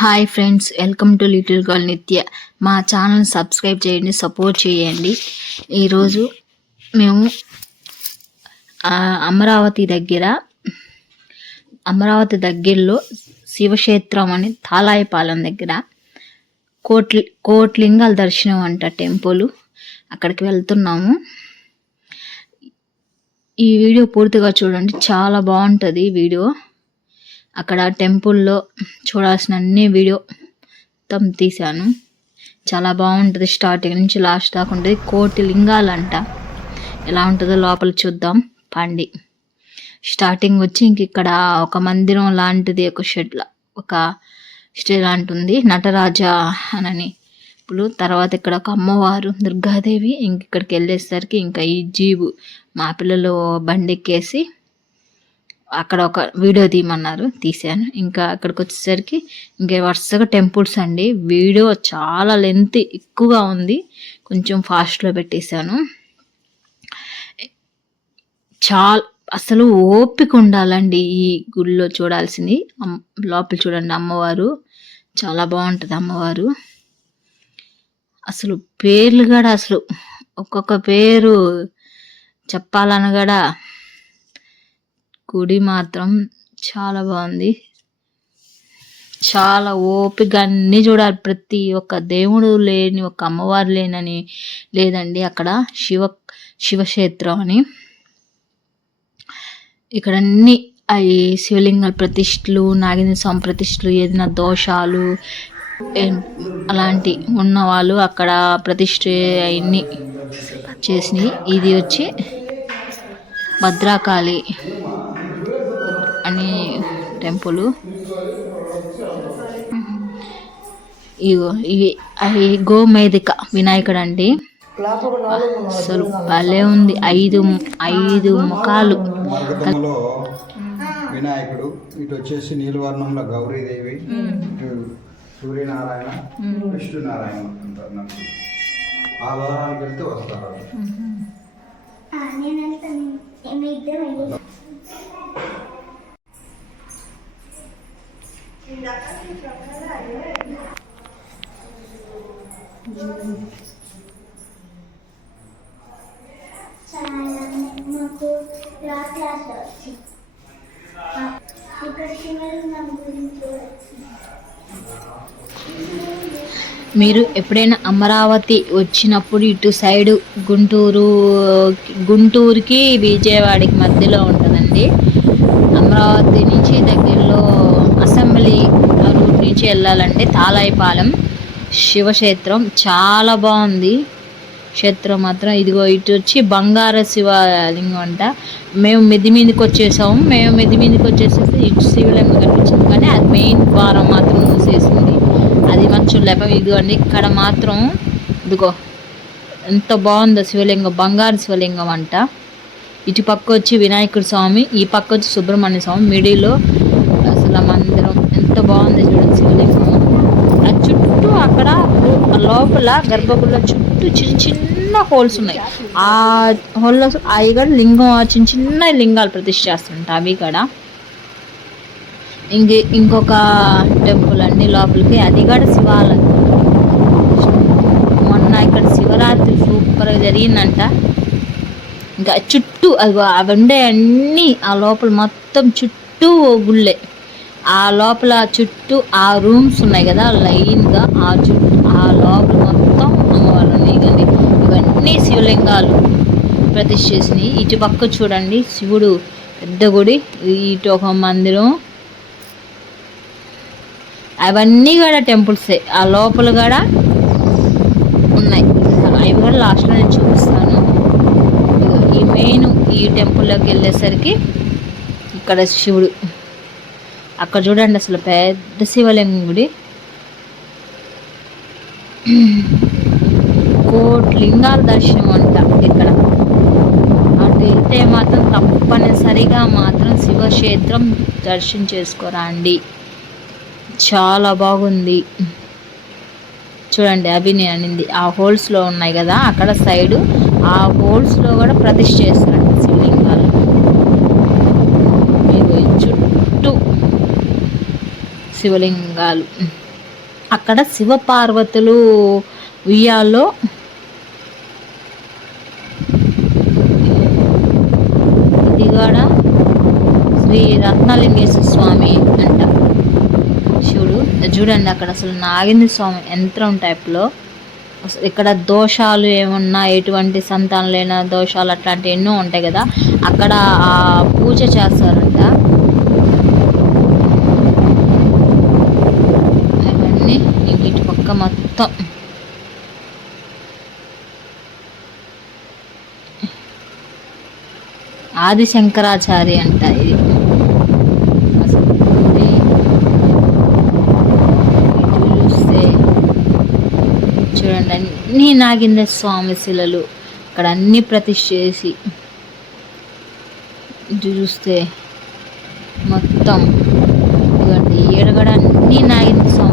Hi friends welcome to little girl Nitya మా channel subscribe చేయండి support చేయండి. ఈరోజు మేము అమరావతి దగ్గర అమరావతి దగ్గరలో శివక్షేత్రం అని తాలాయపాలెం దగ్గర కోట్లి కోట్లింగాల దర్శనం అంట టెంపుల్. అక్కడికి వెళ్తున్నాము. ఈ వీడియో పూర్తిగా చూడండి చాలా బాగుంటుంది ఈ వీడియో. అక్కడ టెంపుల్లో చూడాల్సిన అన్ని వీడియో మొత్తం తీశాను. చాలా బాగుంటుంది స్టార్టింగ్ నుంచి లాస్ట్ దాకా ఉంటుంది. కోటి లింగాలంట. ఎలా ఉంటుందో లోపల చూద్దాం. పండి. స్టార్టింగ్ వచ్చి ఇంక ఇక్కడ ఒక మందిరం లాంటిది ఒక షెడ్ లా ఒక స్టే లాంటి ఉంది. నటరాజ అనని ఇప్పుడు తర్వాత ఇక్కడ ఒక అమ్మవారు దుర్గాదేవి. ఇంక ఇక్కడికి వెళ్ళేసరికి ఇంకా ఈ జీబు మా పిల్లలు బండి ఎక్కేసి అక్కడ ఒక వీడియో తీయమన్నారు తీశాను. ఇంకా అక్కడికి వచ్చేసరికి ఇంకా వరుసగా టెంపుల్స్ అండి. వీడియో చాలా లెంత్ ఎక్కువగా ఉంది. కొంచెం ఫాస్ట్లో పెట్టేశాను. చాలా అసలు ఓపిక ఉండాలండి ఈ గుడిలో చూడాల్సింది. లోపల చూడండి అమ్మవారు. చాలా బాగుంటుంది అమ్మవారు. అసలు పేర్లు కూడా అసలు ఒక్కొక్క పేరు చెప్పాలని కూడా గుడి మాత్రం చాలా బాగుంది. చాలా ఓపిక అన్నీ చూడాలి. ప్రతి ఒక్క దేవుడు లేని ఒక అమ్మవారు లేనని లేదండి అక్కడ శివ శివక్షేత్రం అని. ఇక్కడ అన్ని అవి శివలింగాల ప్రతిష్టలు నాగేంద్ర స్వామి ప్రతిష్టలు ఏదైనా దోషాలు అలాంటి ఉన్నవాళ్ళు అక్కడ ప్రతిష్ఠ అవన్నీ చేసినాయి ఇది వచ్చి భద్రాకాళి. అని టెంపుల్. ఇగో ఇవి అవి గోమేదిక వినాయకుడు అండి అసలు భలే ఉంది. ఐదు ఐదు ముఖాలు. వినాయకుడు ఇటు వచ్చేసి నీలవర్ణంలో గౌరీదేవి ఇటు సూర్యనారాయణ విష్ణునారాయణ ఆ ద్వారానికి వెళ్తే వస్తారు. చాలా మాకు క్లాస్లో వచ్చింది ఇక్కడ గురించి మీరు ఎప్పుడైనా అమరావతి వచ్చినప్పుడు ఇటు సైడు గుంటూరు గుంటూరుకి విజయవాడకి మధ్యలో ఉంటుందండి. అమరావతి నుంచి దగ్గరలో అసెంబ్లీ రూట్ నుంచి వెళ్ళాలంటే తాలాయిపాలెం శివక్షేత్రం చాలా బాగుంది. క్షేత్రం మాత్రం ఇదిగో ఇటు వచ్చి బంగార శివలింగం అంట. మేము మిద్ది మీదకి వచ్చేసాము. మేము మిద్ది మీదకి వచ్చేసేసి ఇటు శివలింగం కనిపించింది. కానీ అది మెయిన్ ద్వారం మాత్రం మూసేసింది. అది మంచు లేపం. ఇదిగోండి ఇక్కడ మాత్రం ఇదిగో ఎంత బాగుందో శివలింగం బంగారు శివలింగం అంట. ఇటు పక్క వచ్చి వినాయకుడి స్వామి ఈ పక్క వచ్చి సుబ్రహ్మణ్య స్వామి మిడిలో అసలు మందిరం బాగుంది చూడండి శివలింగం ఆ చుట్టూ అక్కడ ఆ లోపల గర్భగుడిలో చుట్టూ చిన్న చిన్న హోల్స్ ఉన్నాయి. ఆ హోల్లో అవి కూడా లింగం ఆ చిన్న చిన్న లింగాలు ప్రతిష్ఠ చేస్తుంట అవి కూడా. ఇంక ఇంకొక టెంపుల్ అండి లోపలికి అది కూడా శివాలయం. మొన్న ఇక్కడ శివరాత్రి సూపర్గా జరిగిందంట. ఇంకా చుట్టూ అవి అవి ఉండే అన్నీ ఆ లోపల మొత్తం చుట్టూ గుళ్ళే. ఆ లోపల చుట్టూ ఆ రూమ్స్ ఉన్నాయి కదా లైన్గా ఆ చుట్టూ ఆ లోపల మొత్తం అమ్మవారు ఉన్నాయి కానీ ఇవన్నీ శివలింగాలు ప్రతిష్ఠేసినాయి ఇటు పక్క చూడండి శివుడు పెద్ద గుడి ఇటు ఒక మందిరం. అవన్నీ కూడా టెంపుల్సే. ఆ లోపల కూడా ఉన్నాయి. అవి కూడా లాస్ట్లో నేను చూపిస్తాను. ఈ మెయిన్ ఈ టెంపుల్లోకి వెళ్ళేసరికి ఇక్కడ శివుడు అక్కడ చూడండి అసలు పెద్ద శివలింగం గుడి. కోటి లింగాల దర్శనం అంట ఇక్కడ. అటు వెళ్తే మాత్రం తప్పనిసరిగా మాత్రం శివక్షేత్రం దర్శనం చేసుకోరండి. చాలా బాగుంది. చూడండి అభినయ అనింది. ఆ హోల్స్లో ఉన్నాయి కదా అక్కడ సైడు ఆ హోల్స్లో కూడా ప్రతిష్ఠ చేస్తారండి శివలింగాలు ఇదిగో ఈ చుట్టూ శివలింగాలు. అక్కడ శివపార్వతులు ఉయ్యాల్లో ఇది కూడా శ్రీ రత్నలింగేశ్వర స్వామి అంట. శివుడు చూడండి అక్కడ అసలు నాగేంద్ర స్వామి యంత్రం టైప్లో అసలు ఇక్కడ దోషాలు ఏమన్నా ఎటువంటి సంతానం లేని దోషాలు అట్లాంటివి ఎన్నో ఉంటాయి కదా. అక్కడ ఆ పూజ చేస్తారంట. ఇటు పక్క మొత్తం. ఆది శంకరాచారి అంట ఇది. చూస్తే చూడండి అన్ని నాగింద స్వామి శిలలు ఇక్కడ అన్ని ప్రతిష్ఠ చేసి చూస్తే మొత్తం. ఇదిగోండి అన్ని నాగింద స్వామి